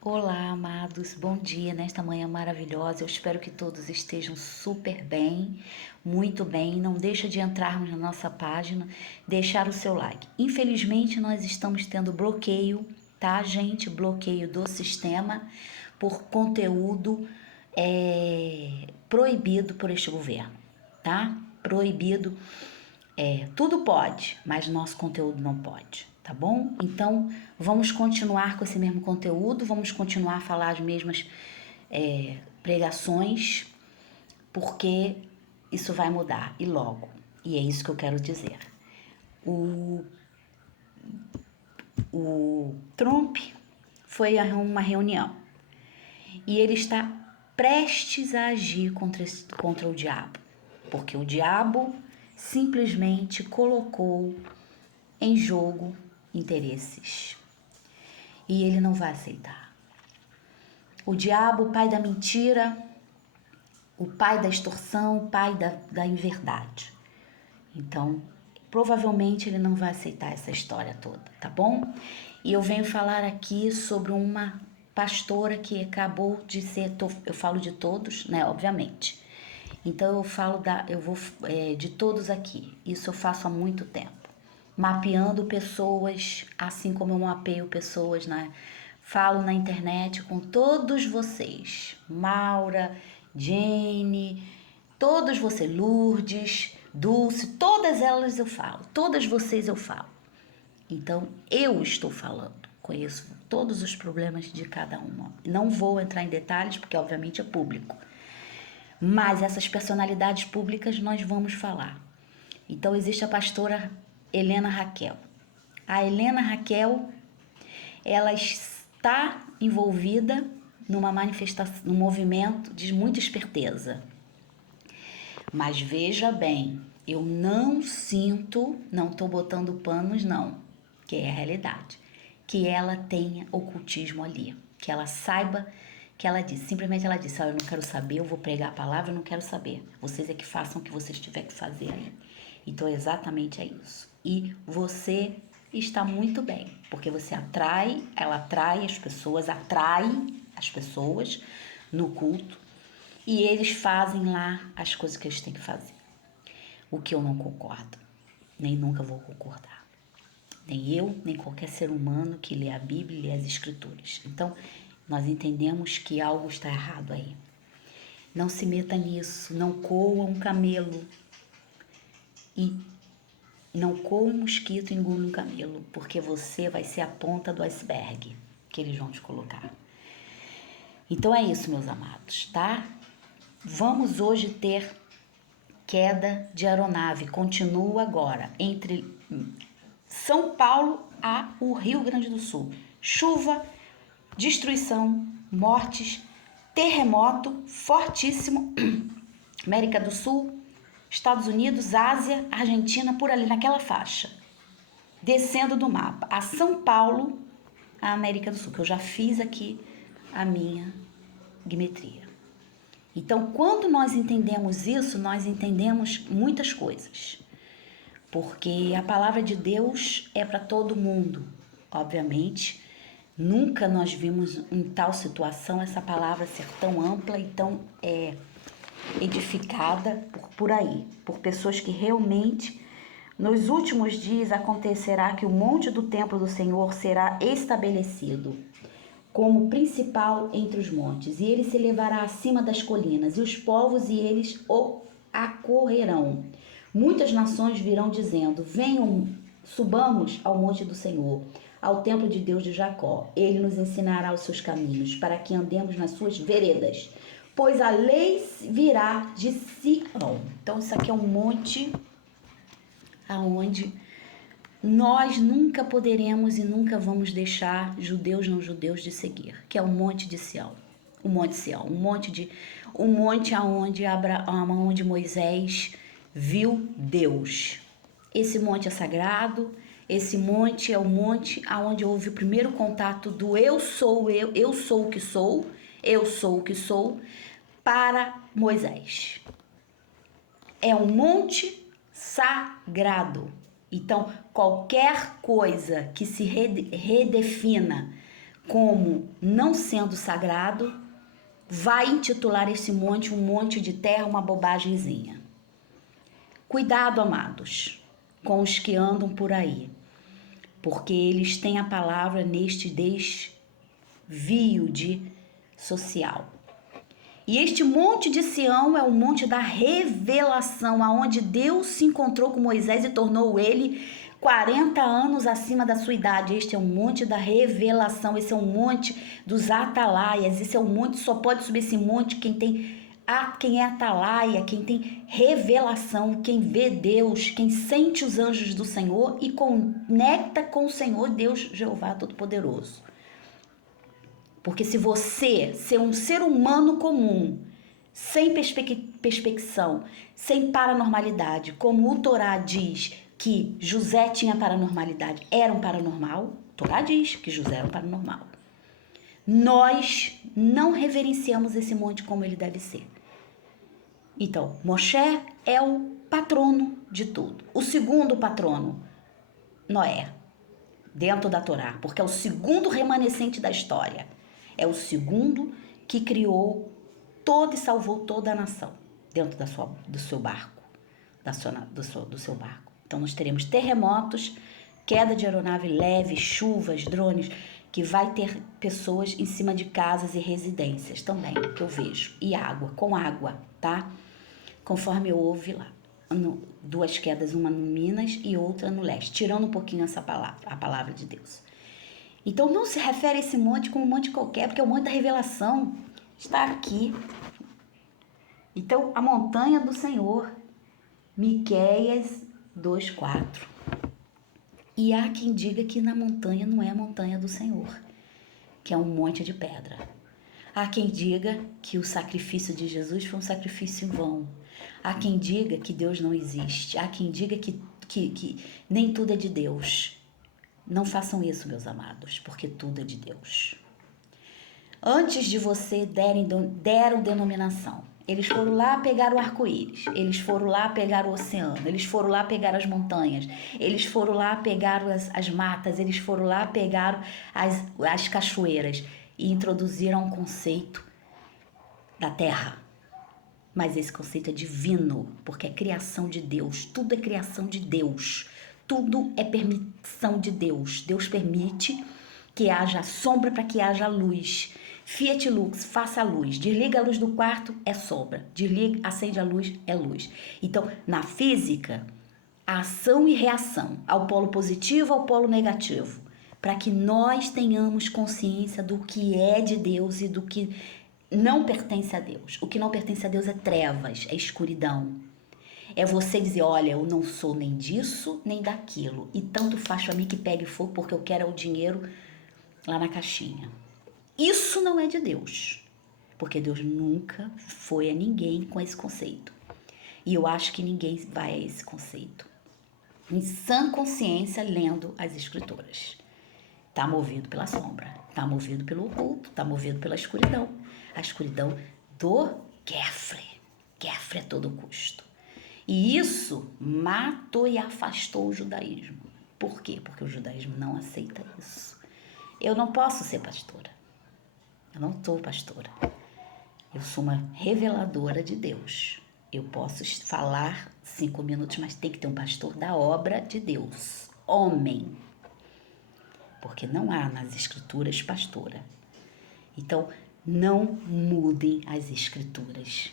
Olá, amados, bom dia nesta manhã maravilhosa. Eu espero que todos estejam super bem, muito bem. Não deixa de entrarmos na nossa página, deixar o seu like. Infelizmente, nós estamos tendo bloqueio, tá, gente? Bloqueio do sistema por conteúdo proibido por este governo, tá? Proibido. Tudo pode, mas nosso conteúdo não pode, tá bom? Então, vamos continuar com esse mesmo conteúdo, vamos continuar a falar as mesmas pregações, porque isso vai mudar, e logo. E é isso que eu quero dizer. O Trump foi a uma reunião e ele está prestes a agir contra o diabo, porque o diabo simplesmente colocou em jogo interesses. E ele não vai aceitar. O diabo, o pai da mentira, o pai da extorsão, o pai da inverdade. Então, provavelmente ele não vai aceitar essa história toda, tá bom? E eu venho falar aqui sobre uma pastora que acabou de ser, eu falo de todos, né, obviamente. Então eu vou de todos aqui. Isso eu faço há muito tempo. Mapeando pessoas, assim como eu mapeio pessoas, né? Falo na internet com todos vocês. Maura, Jane, todos vocês, Lourdes, Dulce, todas elas eu falo. Todas vocês eu falo. Então, eu estou falando. Conheço todos os problemas de cada uma. Não vou entrar em detalhes, porque obviamente é público. Mas essas personalidades públicas nós vamos falar. Então existe a pastora Helena Raquel. A Helena Raquel, ela está envolvida numa manifestação, num movimento de muita esperteza. Mas veja bem, eu não sinto, não estou botando panos não, que é a realidade, que ela tenha ocultismo ali, que ela saiba, que ela disse, simplesmente ela disse, eu não quero saber, eu vou pregar a palavra, eu não quero saber, vocês é que façam o que vocês tiverem que fazer aí. Então exatamente é isso. E você está muito bem, porque você ela atrai as pessoas no culto, e eles fazem lá as coisas que eles têm que fazer. O que eu não concordo, nem nunca vou concordar. Nem eu, nem qualquer ser humano que lê a Bíblia e lê as Escrituras. Então, nós entendemos que algo está errado aí. Não se meta nisso, não coa um camelo e não coa um mosquito e engula um camelo, porque você vai ser a ponta do iceberg que eles vão te colocar. Então é isso, meus amados, tá? Vamos hoje ter queda de aeronave, continua agora, entre São Paulo a o Rio Grande do Sul. Chuva, destruição, mortes, terremoto fortíssimo, América do Sul, Estados Unidos, Ásia, Argentina, por ali naquela faixa. Descendo do mapa, a São Paulo, a América do Sul, que eu já fiz aqui a minha guimetria. Então, quando nós entendemos isso, nós entendemos muitas coisas. Porque a palavra de Deus é para todo mundo. Obviamente, nunca nós vimos em tal situação essa palavra ser tão ampla e tão edificada por aí, por pessoas que realmente, nos últimos dias acontecerá que o monte do templo do Senhor será estabelecido como principal entre os montes, e ele se elevará acima das colinas, e os povos e eles o acorrerão. Muitas nações virão dizendo, venham, subamos ao monte do Senhor, ao templo de Deus de Jacó. Ele nos ensinará os seus caminhos, para que andemos nas suas veredas, pois a lei virá de Sião. Então isso aqui é um monte aonde nós nunca poderemos e nunca vamos deixar judeus não judeus de seguir, que é o Monte de Sião. O Monte Sião, o monte aonde Moisés viu Deus. Esse monte é sagrado, esse monte é o monte aonde houve o primeiro contato do eu sou o que sou, eu sou o que sou, para Moisés. É um monte sagrado. Então, qualquer coisa que se redefina como não sendo sagrado, vai intitular esse monte um monte de terra, uma bobagemzinha. Cuidado, amados, com os que andam por aí, porque eles têm a palavra neste desvio social. E este monte de Sião é o monte da revelação, aonde Deus se encontrou com Moisés e tornou ele 40 anos acima da sua idade. Este é um monte da revelação, esse é um monte dos atalaias, esse é um monte, só pode subir esse monte quem é atalaia, quem tem revelação, quem vê Deus, quem sente os anjos do Senhor e conecta com o Senhor, Deus Jeová Todo-Poderoso. Porque se você ser um ser humano comum, sem perspecção, sem paranormalidade, como o Torá diz que José tinha paranormalidade, era um paranormal, o Torá diz que José era um paranormal. Nós não reverenciamos esse monte como ele deve ser. Então, Moshe é o patrono de tudo. O segundo patrono, Noé, dentro da Torá, porque é o segundo remanescente da história. É o segundo que criou todo e salvou toda a nação dentro do seu barco, do seu barco. Então nós teremos terremotos, queda de aeronave leve, chuvas, drones, que vai ter pessoas em cima de casas e residências também, que eu vejo. E água, com água, tá? Conforme eu ouvi lá. Duas quedas, uma no Minas e outra no leste, tirando um pouquinho a palavra de Deus. Então não se refere a esse monte como um monte qualquer, porque o monte da revelação está aqui. Então, a montanha do Senhor, Miqueias 2:4. E há quem diga que na montanha não é a montanha do Senhor, que é um monte de pedra. Há quem diga que o sacrifício de Jesus foi um sacrifício em vão. Há quem diga que Deus não existe. Há quem diga que nem tudo é de Deus. Não façam isso, meus amados, porque tudo é de Deus. Antes de você deram denominação. Eles foram lá pegar o arco-íris, eles foram lá pegar o oceano, eles foram lá pegar as montanhas, eles foram lá pegar as matas, eles foram lá pegar as cachoeiras e introduziram um conceito da terra. Mas esse conceito é divino, porque é criação de Deus, tudo é criação de Deus. Tudo é permissão de Deus. Deus permite que haja sombra para que haja luz. Fiat lux, faça a luz. Desliga a luz do quarto, é sombra. Desliga, acende a luz, é luz. Então, na física, a ação e reação ao polo positivo, ao polo negativo, para que nós tenhamos consciência do que é de Deus e do que não pertence a Deus. O que não pertence a Deus é trevas, é escuridão. É você dizer, olha, eu não sou nem disso, nem daquilo. E tanto faz para mim que pegue fogo, porque eu quero é o dinheiro lá na caixinha. Isso não é de Deus. Porque Deus nunca foi a ninguém com esse conceito. E eu acho que ninguém vai a esse conceito. Em sã consciência, lendo as escrituras. Está movido pela sombra. Está movido pelo oculto. Está movido pela escuridão. A escuridão do Kefre. Kefre a todo custo. E isso matou e afastou o judaísmo. Por quê? Porque o judaísmo não aceita isso. Eu não posso ser pastora. Eu não sou pastora. Eu sou uma reveladora de Deus. Eu posso falar 5 minutos, mas tem que ter um pastor da obra de Deus. Homem. Porque não há nas escrituras pastora. Então, não mudem as escrituras.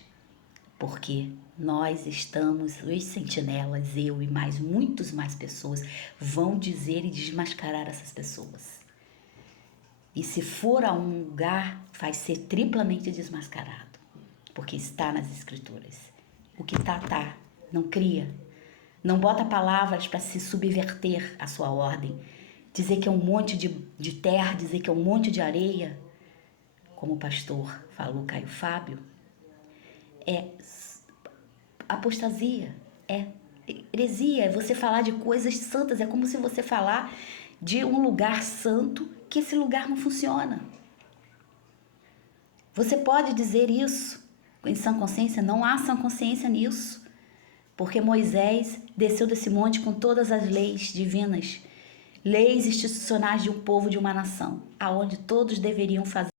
Porque nós estamos, os sentinelas, eu e muitas mais pessoas, vão dizer e desmascarar essas pessoas. E se for a um lugar, vai ser triplamente desmascarado. Porque está nas escrituras. O que tá. Não cria. Não bota palavras para se subverter a sua ordem. Dizer que é um monte de terra, dizer que é um monte de areia. Como o pastor falou, Caio Fábio. É apostasia, é heresia, é você falar de coisas santas, é como se você falar de um lugar santo que esse lugar não funciona. Você pode dizer isso em sã consciência? Não há sã consciência nisso, porque Moisés desceu desse monte com todas as leis divinas, leis institucionais de um povo, de uma nação, aonde todos deveriam fazer